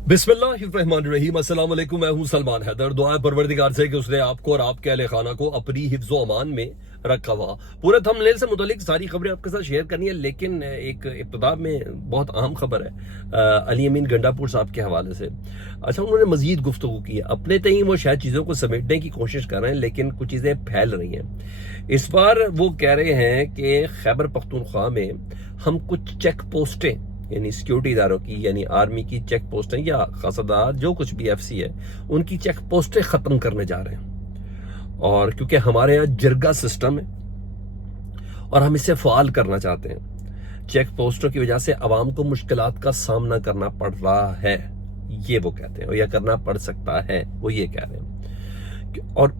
बिस्मिल्लाहिर्रहमानिर्रहीम, अस्सलाम वालेकुम। मैं हूं सलमान हैदर। दुआ है परवरदिगार से कि उसने आपको और आपके अहले खाना को अपनी हिफ्ज़ व अमान में रखा हुआ। पूरे थंबनेल से मुतालिक सारी खबरें आपके साथ शेयर करनी है, लेकिन एक इब्तिदा में बहुत अहम खबर है अली अमीन गंडापुर साहब के हवाले से। अच्छा, उन्होंने मजीद गुफ्तगू की है। अपने तय वो शायद चीज़ों को समेटने की कोशिश कर रहे हैं, लेकिन कुछ चीज़ें फैल रही हैं। इस बार वो कह रहे हैं कि खैबर पख्तूनख्वा में हम कुछ चेक पोस्टें, यानी सिक्योरिटी इदारों की, यानी आर्मी की चेक पोस्टें या खासादार जो कुछ भी एफसी है, उनकी चेक पोस्टें खत्म करने जा रहे हैं। और क्योंकि हमारे यहाँ जिरगा सिस्टम है और हम इसे फ़ाल करना चाहते हैं, चेक पोस्टों की वजह से अवाम को मुश्किलात का सामना करना पड़ रहा है, ये वो कहते हैं, या करना पड़ सकता है, वो ये कह रहे हैं। और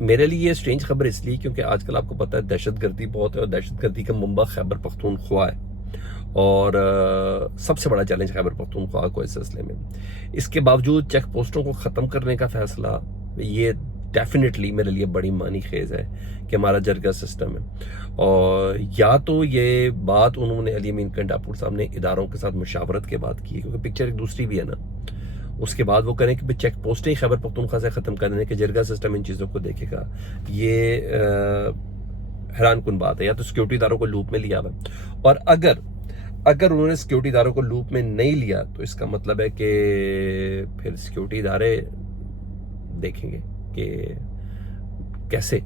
मेरे लिए ये स्ट्रेंज खबर इसलिए क्योंकि आजकल आपको पता है दहशतगर्दी बहुत है, और दहशतगर्दी का मुंबा खैबर पख्तूनख्वा है, और सबसे बड़ा चैलेंज खैबर पख्तूनख्वा को इस सिलसिले में। इसके बावजूद चेक पोस्टों को ख़त्म करने का फैसला, ये डेफिनेटली मेरे लिए बड़ी मानी खेज है कि हमारा जरगा सिस्टम है। और या तो ये बात उन्होंने अली अमीन गंडापुर साहब ने इदारों के साथ मुशावरत के बाद की है, क्योंकि पिक्चर एक दूसरी भी है ना। उसके बाद वो करें कि चेक पोस्टें ही खैबर पख्तूनख्वा से ख़त्म करने के, जरगा सिस्टम इन चीज़ों को देखेगा। ये हैरान कुन बात है। या तो सिक्योरिटी इदारों को लूप में लिया हुआ, और अगर उन्होंने सिक्योरिटी इदारों को लूप में नहीं लिया तो इसका मतलब है कि फिर सिक्योरिटी इदारे देखेंगे कि कैसे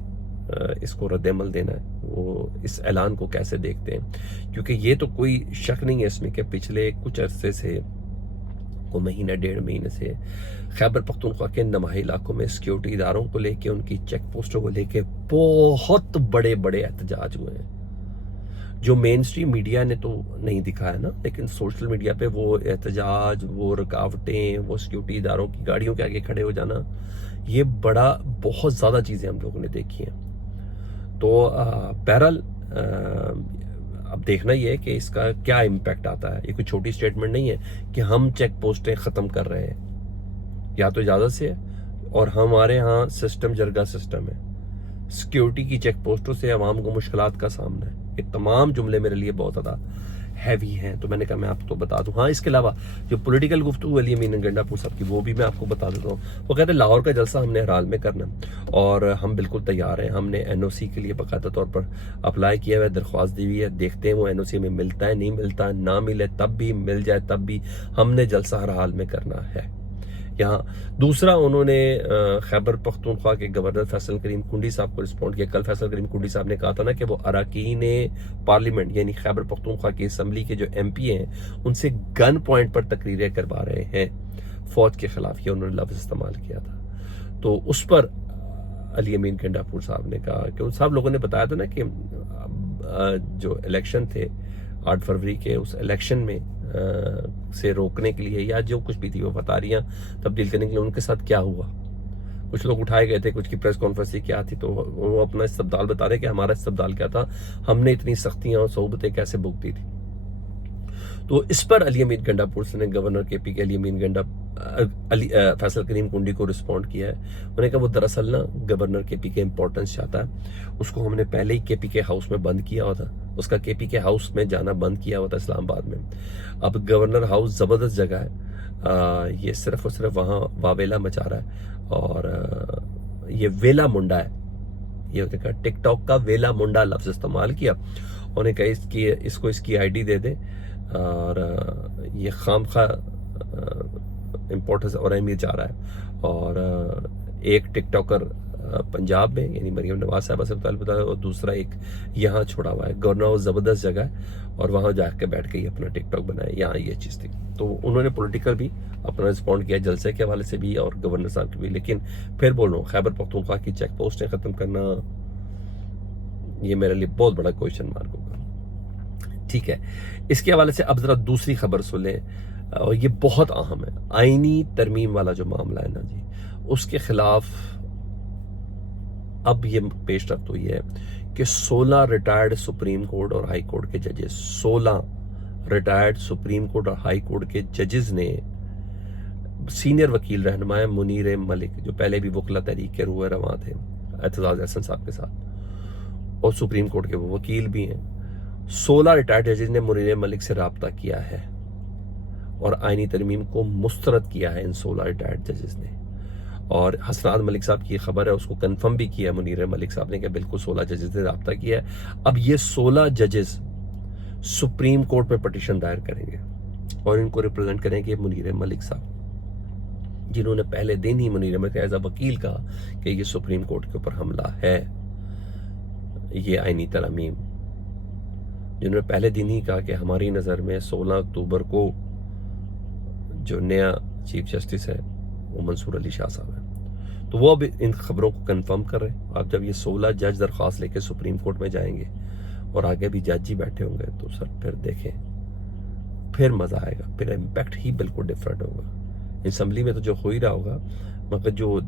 इसको रद्द-ए-अमल देना है, वो इस ऐलान को कैसे देखते हैं। क्योंकि ये तो कोई शक नहीं है इसमें कि पिछले कुछ अरसे से, को महीना डेढ़ महीने से खैबर पख्तूनख्वा के नमाही इलाकों में सिक्योरिटी इदारों को लेके, उनकी चेक पोस्टों को लेके बहुत बड़े बड़े एहतजाज हुए हैं, जो मेन स्ट्रीम मीडिया ने तो नहीं दिखाया ना, लेकिन सोशल मीडिया पे वो एहतजाज, वो रुकावटें, वो सिक्योरिटी इदारों की गाड़ियों के आगे खड़े हो जाना, ये बहुत ज़्यादा चीज़ें हम लोगों ने देखी हैं। तो बहरहाल अब देखना ये है कि इसका क्या इम्पैक्ट आता है। ये कोई छोटी स्टेटमेंट नहीं है कि हम चेक पोस्टें ख़त्म कर रहे हैं, या तो इजाज़त से है, और हमारे यहाँ सिस्टम जरगा सिस्टम है, सिक्योरिटी की चेक पोस्टों से अवाम को मुश्किलात का सामना है। ये तमाम जुमले मेरे लिए बहुत ज़्यादा हैवी हैं, तो मैंने कहा मैं आपको बता दूं। हाँ, इसके अलावा जो पॉलिटिकल गुफ्तगू अली अमीन गंडापुर साहब की, वो भी मैं आपको बता देता हूँ। वो कहते हैं लाहौर का जलसा हमने हर हाल में करना, और हम बिल्कुल तैयार हैं। हमने एनओसी के लिए बाकायदा तौर पर अप्लाई किया हुआ है, दरख्वास्त दी हुई है। देखते हैं वो एनओसी में मिलता है, नहीं मिलता, ना मिले तब भी, मिल जाए तब भी, हमने जलसा हर हाल में करना है। यहाँ दूसरा, उन्होंने खैबर पख्तूनख्वा के गवर्नर फैसल करीम कुंडी साहब को रिस्पॉन्ड किया। कल फैसल करीम कुंडी साहब ने कहा था ना कि वो अरकान पार्लियामेंट, यानी खैबर पख्तूनख्वा की असम्बली के जो MP हैं, उनसे गन पॉइंट पर तकरीरें करवा रहे हैं फौज के खिलाफ। ये उन्होंने लफ्ज इस्तेमाल किया था। तो उस पर अली अमीन गंडापुर साहब ने कहा कि उन सब लोगों ने बताया था ना कि जो इलेक्शन थे 8 फरवरी के, उस इलेक्शन में से रोकने के लिए, या जो कुछ भी थी वो फतारियां तब्दील करने के लिए, उनके साथ क्या हुआ। कुछ लोग उठाए गए थे, कुछ की प्रेस कॉन्फ्रेंस क्या थी, तो वो अपना इस्तबदाल बता रहे कि हमारा इस्तबदाल क्या था, हमने इतनी सख्तियां और सोबतें कैसे भुगती थी। तो इस पर अली अमीन गंडापुर ने गवर्नर KP के फैसल करीम कुंडी को रिस्पॉन्ड किया है। उन्होंने कहा वो दरअसल ना गवर्नर KP के इंपॉर्टेंस चाहता है, उसको हमने पहले ही KP के हाउस में बंद किया हुआ था, उसका KP के हाउस में जाना बंद किया हुआ था इस्लामाबाद में। अब गवर्नर हाउस ज़बरदस्त जगह है, ये सिर्फ और सिर्फ वहाँ वावेला मचा रहा है, और ये वेला मुंडा है। ये कहा टिकटॉक का वेला मुंडा लफ्ज़ इस्तेमाल किया। उन्होंने कहा इसको इसकी ID दे दे, और ये खामखा इम्पोर्टेंस और अहमियत जा रहा है। और एक टिकटॉकर पंजाब में, यानी मरियम नवाज साहबा से बताया, और दूसरा एक यहाँ छोड़ा हुआ है। गवर्नर हाउस ज़बरदस्त जगह है, और वहाँ जाके बैठ के ही अपना टिकटॉक बनाए, यहाँ ये चीज़ थी। तो उन्होंने पॉलिटिकल भी अपना रिस्पॉन्ड किया, जलसे के हवाले से भी और गवर्नर साहब के भी। लेकिन फिर बोल रहा हूँ, खैबर पख्तूनख्वा की चेक पोस्टें ख़त्म करना, ये मेरे लिए बहुत बड़ा क्वेश्चन मार्क होगा। ठीक है, इसके हवाले से अब जरा दूसरी खबर सुन लें, और ये बहुत अहम है। आईनी तरमीम वाला जो मामला है ना जी, उसके खिलाफ अब ये पेशरफ्त हुई है कि 16 रिटायर्ड सुप्रीम कोर्ट और हाई कोर्ट के जजेस, 16 रिटायर्ड सुप्रीम कोर्ट और हाई कोर्ट के जजेस ने सीनियर वकील रहनुमा मुनीर मलिक, जो पहले भी वकला तहरीक के रूह रवां थे एतजाज अहसन साहब के साथ, और सुप्रीम कोर्ट के वो वकील भी हैं, 16 रिटायर्ड जजेस ने मुनीर मलिक से रब्ता किया है और आईनी तरमीम को मुस्तरद किया है इन 16 रिटायर्ड जजेस ने। और हसनात मलिक साहब की खबर है, उसको कंफर्म भी किया मुनीर मलिक साहब ने कि बिल्कुल 16 जजेस ने रब्ता किया है। अब ये 16 जजेस सुप्रीम कोर्ट में पटिशन दायर करेंगे और इनको रिप्रेजेंट करेंगे मुनीर मलिक साहब, जिन्होंने पहले दिन ही मुनीर मलिक एज अ वकील कहा कि ये सुप्रीम कोर्ट के ऊपर हमला है, ये आईनी तरमीम, जिन्होंने पहले दिन ही कहा कि हमारी नज़र में 16 अक्टूबर को जो नया चीफ जस्टिस है वो मंसूर अली शाह साहब है। तो वो अब इन खबरों को कंफर्म कर रहे हैं। अब जब ये 16 जज दरख्वास्त लेके सुप्रीम कोर्ट में जाएंगे और आगे भी जज ही बैठे होंगे, तो सर फिर देखें, फिर मजा आएगा, फिर इम्पैक्ट ही बिल्कुल डिफरेंट होगा। असम्बली में तो जो हो ही रहा होगा, मगर जो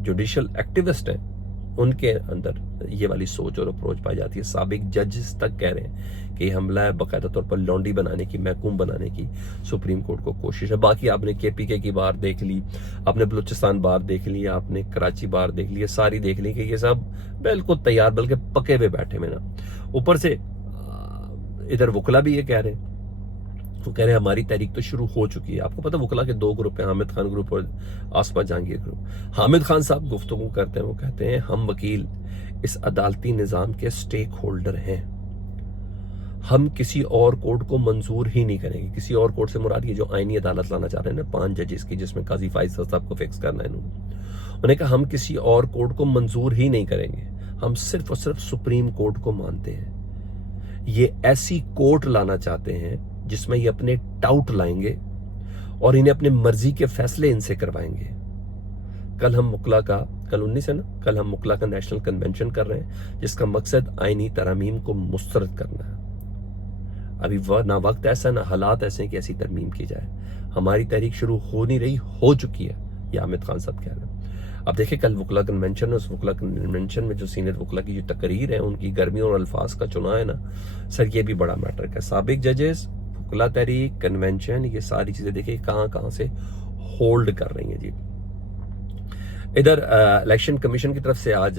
जुडिशल एक्टिविस्ट हैं उनके अंदर ये वाली सोच और अप्रोच पाई जाती है। साबिक जजेस तक कह रहे हैं कि हमला है बाकायदा तौर पर लौंडी बनाने की, महकूम बनाने की सुप्रीम कोर्ट को कोशिश है। बाकी आपने KPK की बार देख ली, आपने बलूचिस्तान बार देख ली, आपने कराची बार देख ली, सारी देख ली कि ये सब बिल्कुल तैयार बल्कि पके हुए बैठे में ना। ऊपर से इधर वकला भी ये कह रहे हैं, वो कह रहे हैं हमारी तहरीक तो शुरू हो चुकी है। आपको पता है वकला के 2 ग्रुप हैं, हामिद खान ग्रुप और आसमा जहांगीर ग्रुप। हामिद खान साहब गुफ्तगू करते हैं, वो कहते हैं हम वकील इस अदालती निज़ाम के स्टेक होल्डर हैं, हम किसी और कोर्ट को मंजूर ही नहीं करेंगे। किसी और कोर्ट से मुराद ये जो आईनी अदालत लाना चाह रहे हैं ना 5 जजेस की, जिसमें काजी फैसल साहब को फिक्स करना है उन्होंने कहा हम किसी और कोर्ट को मंजूर ही नहीं करेंगे, हम सिर्फ और सिर्फ सुप्रीम कोर्ट को मानते हैं। ये ऐसी कोर्ट लाना चाहते हैं जिसमें ये अपने टाउट लाएंगे और इन्हें अपने मर्जी के फैसले इनसे करवाएंगे। कल हम मुकला का, कल 19 है ना, कल हम मुकला का नेशनल कन्वेंशन कर रहे हैं जिसका मकसद आईनी तरमीम को मुस्तरद करना है। अभी ना वक्त ऐसा ना हालात ऐसे हैं कि ऐसी तरमीम की जाए। हमारी तहरीक शुरू हो नहीं रही, हो चुकी है, ये हामिद खान साहब कह रहे हैं। अब देखिए कल वकला कन्वेंशन, उस वकला कन्वेंशन में जो सीनियर वकला की जो तकरीर है, उनकी गर्मी और अल्फाज का चुनाव है ना सर, ये भी बड़ा मैटर है। साबिक जजेस, वकला तहरीक, कन्वेंशन, ये सारी चीजें देखिए कहां से होल्ड कर रही हैं जी। इधर इलेक्शन कमीशन की तरफ से आज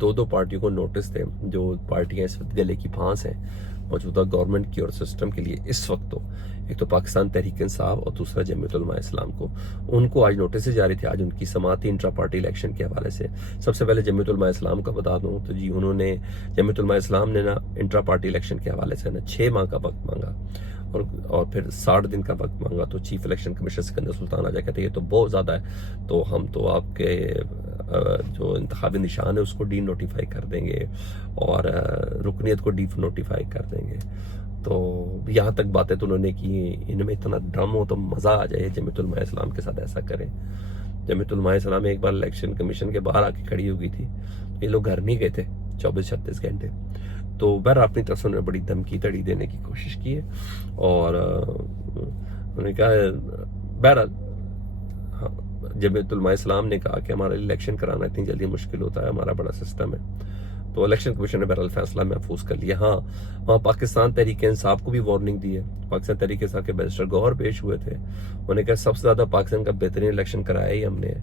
2 पार्टियों को नोटिस थे, जो पार्टियां इस वक्त गले की फांस हैं मौजूदा गवर्नमेंट की और सिस्टम के लिए इस वक्त। तो एक तो पाकिस्तान तहरीक इंसाफ और दूसरा जमीयत उलमा इस्लाम को, उनको आज नोटिस जारी थे आज उनकी समाती इंट्रा पार्टी इलेक्शन के हवाले से। सबसे पहले जमीयत उलमा इस्लाम का बता दूं तो जी, उन्होंने जमीयत उलमा इस्लाम ने ना इंट्रा पार्टी इलेक्शन के हवाले से ना 6 माह का वक्त मांगा और फिर 60 दिन का वक्त मांगा। तो chief election commissioner Sikandar Sultan आजा कहते ये तो बहुत ज्यादा है, तो हम तो आपके जो इंतखाबी निशान है उसको डी नोटिफाई कर देंगे और रुकनीत को डी नोटिफाई कर देंगे। तो यहाँ तक बातें तो उन्होंने की, इनमें इतना दम हो तो मजा आ जाए जमीयत उलमा इस्लाम के साथ ऐसा करें। जमीयत उलमा इस्लाम एक बार इलेक्शन कमीशन के बाहर आके खड़ी हो गई थी, ये लोग घर नहीं गए थे 24-36 घंटे। तो बहर अपनी तरफ से उन्होंने बड़ी धमकी तड़ी देने की कोशिश की है और उन्होंने कहा बहरहाल जमीयत उलमा इस्लाम ने कहा कि हमारा इलेक्शन कराना इतनी जल्दी मुश्किल होता है, हमारा बड़ा सिस्टम है। तो इलेक्शन कमीशन ने बहरहाल फैसला महफूज कर लिया। हाँ, वहाँ पाकिस्तान तहरीक इंसाफ को भी वार्निंग दी है। पाकिस्तान तहरीक इंसाफ के बैरिस्टर गौहर पेश हुए थे, उन्होंने कहा सबसे ज्यादा पाकिस्तान का बेहतरीन इलेक्शन कराया ही हमने।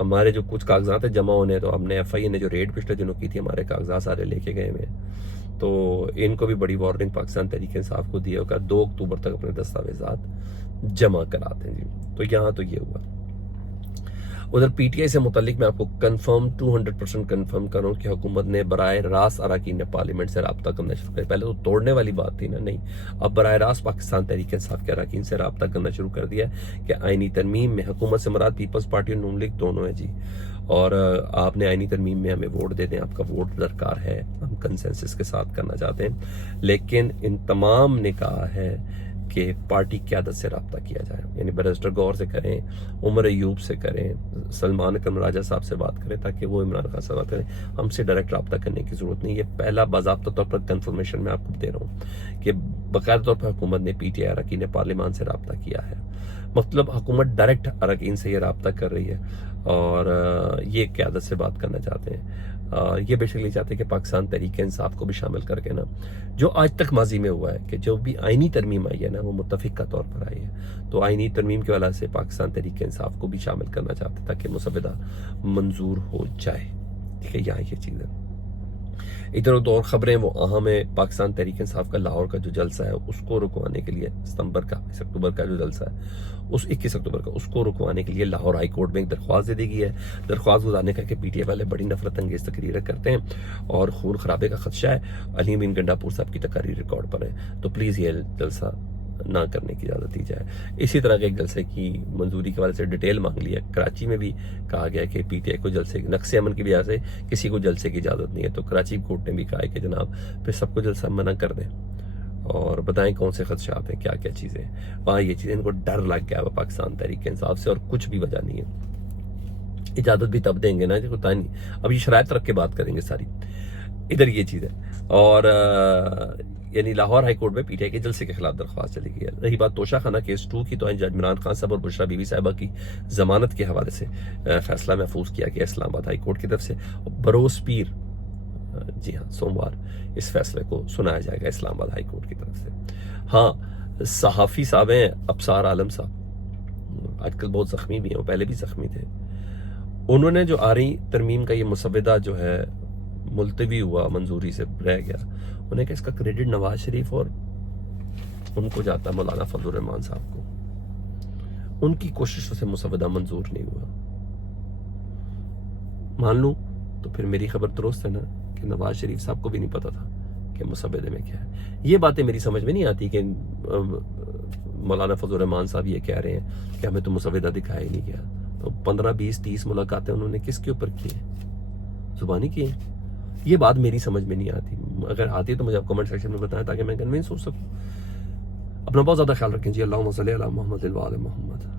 हमारे जो कुछ कागजात है जमा होने, तो हमने FIA ने जो रेड पिछले दिनों की थी, हमारे कागजात सारे लेके गए हुए। तो इनको भी बड़ी वार्निंग पाकिस्तान तहरीक इंसाफ को दी है, 2 अक्टूबर तक अपने दस्तावेजात जमा कराते हैं जी। तो यहाँ तो ये हुआ। उधर PTI से मुतालिक मैं आपको कंफर्म 200% कंफर्म करूं कि हुकूमत ने बराए रास्त अरकान ने पार्लियामेंट से रब्ता करना शुरू कर। पहले तो तोड़ने वाली बात थी ना, नहीं, अब बराए रास्त पाकिस्तान तहरीक इंसाफ के अरकान से रब्ता करना शुरू कर दिया कि आईनी तरमीम में हुकूमत से मुराद पीपल्स पार्टी और नून लीग दोनों है जी, और आपने आईनी तरमीम में हमें वोट दे दें, आपका वोट दरकार है, हम कंसेंसस के साथ करना चाहते हैं। लेकिन इन तमाम ने कहा है कि पार्टी क़यादत से रब्ता किया जाए, यानी बैरिस्टर गौर से करें, उमर अयूब से करें, सलमान अकरम राजा साहब से बात करें ताकि वो इमरान खान से बात करें। हमसे डायरेक्ट रब्ता करने की जरूरत नहीं। ये पहला बाज़ाब्ता तौर पर कंफर्मेशन मैं आपको दे रहा हूँ कि बाकायदा तौर पर हुकूमत ने PTI अरकान पार्लियामान से रब्ता किया है। मतलब हुकूमत डायरेक्ट अरकान से ये रब्ता कर रही है और ये क़यादत से बात करना चाहते हैं। ये बेसिकली चाहते हैं कि पाकिस्तान तहरीक इंसाफ को भी शामिल करके ना, जो आज तक माजी में हुआ है कि जो भी आईनी तरमीम आई है ना वो मुत्तफिक का तौर पर आई है, तो आईनी तरमीम के वजह से पाकिस्तान तहरीक इंसाफ को भी शामिल करना चाहते ताकि मुसवदा मंजूर हो जाए। ठीक है, यहाँ ये चीज़ है। इधर उधर और खबरें वो अहम है। पाकिस्तान तहरीक इंसाफ का लाहौर का जो जलसा है उसको रुकवाने के लिए इस अक्टूबर का जो जलसा है उस 21 अक्टूबर का, उसको रुकवाने के लिए लाहौर हाई कोर्ट में एक दरख्वास्त दे दी गई है। दरख्वास्त गुजारने करके पीटीआई वाले बड़ी नफरत अंगेज तकरीरें करते हैं और खून खराबे का खदशा है। अली अमीन गंडापुर साहब की तकारीर रिकॉर्ड पर है, तो प्लीज़ ये जलसा ना करने की इजाज़त दी जाए। इसी तरह के एक जलसे की मंजूरी के वाले से डिटेल मांग ली है। कराची में भी कहा गया है कि पीटीआई को जलसे, नक्शे अमन की वजह से किसी को जलसे की इजाज़त नहीं है, तो कराची कोर्ट ने भी कहा है कि जनाब फिर सबको जलसा मना कर दें और बताएं कौन से खदशात हैं, क्या क्या चीज़ें। वहाँ ये चीज़ें, इनको डर लग गया है पाकिस्तान तहरीक इंसाफ से और कुछ भी वजह नहीं है। इजाज़त भी तब देंगे ना जब होता नहीं, अब ये शराइत रख के बात करेंगे सारी। इधर ये चीज़ है और यानी लाहौर हाई कोर्ट में पीटीआई के जलसे के खिलाफ दरख्वास्त चली गई है। रही बात तोशा खाना केस 2 की, तो जज इमरान खान साहब और बुशरा बीबी साहिबा की जमानत के हवाले से फैसला महफूज किया गया इस्लामाबाद हाई कोर्ट की तरफ से। बरोज पीर, जी हाँ, सोमवार इस फैसले को सुनाया जाएगा इस्लामाबाद हाई कोर्ट की तरफ से। हाँ, सहाफ़ी साहब हैं अबसार आलम साहब, आजकल बहुत जख्मी भी हैं, वो पहले भी जख्मी थे। उन्होंने जो आरी तरमीम का ये मुसवदा जो है मुलतवी हुआ, मंजूरी से रह गया, उन्हें कहा इसका क्रेडिट नवाज शरीफ और उनको जाता मौलाना फजल रहमान साहब को। उनकी कोशिशों से मुसवदा मंजूर नहीं हुआ। मान लूं तो फिर मेरी खबर दुरुस्त है ना कि नवाज शरीफ साहब को भी नहीं पता था कि मुसवदे में क्या है। ये बातें मेरी समझ में नहीं आती कि मौलाना फजल रहमान साहब ये कह रहे हैं कि हमें तो मुसवदा दिखाया ही नहीं गया। तो 15, 20, 30 मुलाकातें उन्होंने किसके ऊपर की हैं? जुबानी की हैं। ये बात मेरी समझ में नहीं आती। अगर आती है तो मुझे आप कमेंट सेक्शन में बताएं ताकि मैं कन्विंस हो सकूं। अपना बहुत ज्यादा ख्याल रखें जी। अल्लाहुम्मा सल्ली अला मुहम्मद व आले मुहम्मद।